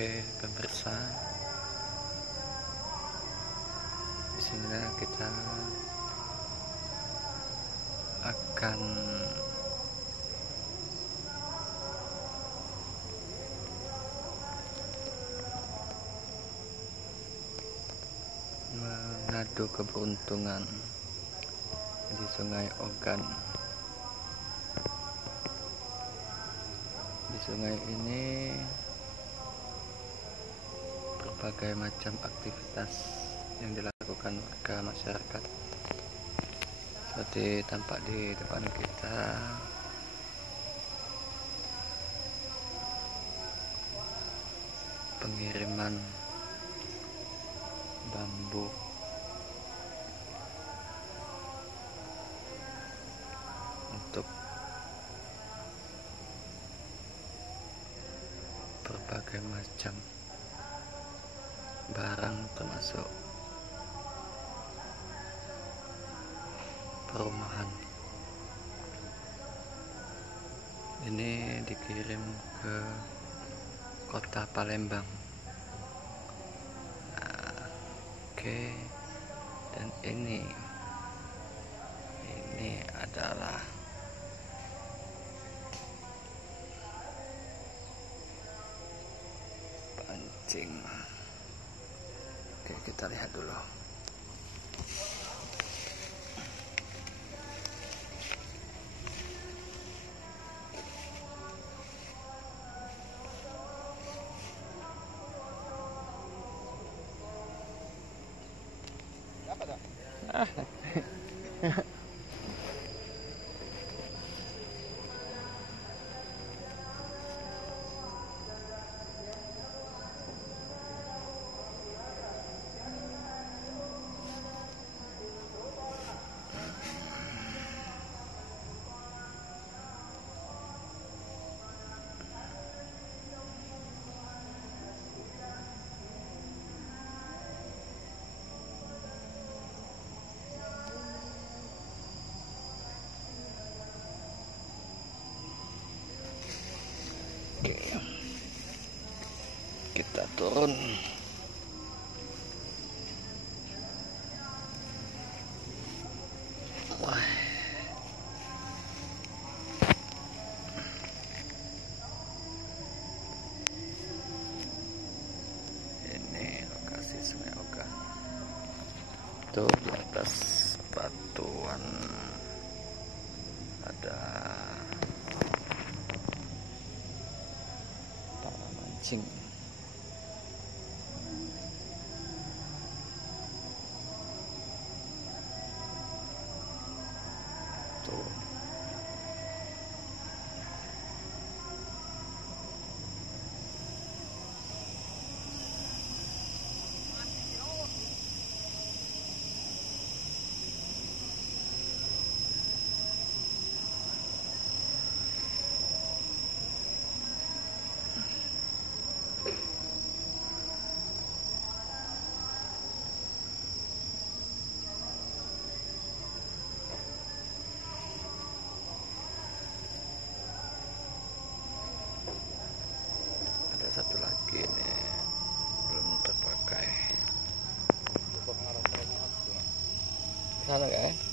Oke, pemirsa, di sini kita akan mengadu keberuntungan di Sungai Ogan. Di sungai ini berbagai macam aktivitas yang dilakukan warga masyarakat, seperti tampak di depan kita. Pengiriman bambu untuk berbagai macam barang, termasuk perumahan. Ini dikirim ke kota Palembang. Oke, dan ini adalah pancing. Oke, kita lihat dulu. Apa dah? Oke, kita turun. Wah, ini lokasi Sungai Ogan. Tuh di atas batuan ada mancing. Tuh. Satu lagi nih belum terpakai. Sana kan?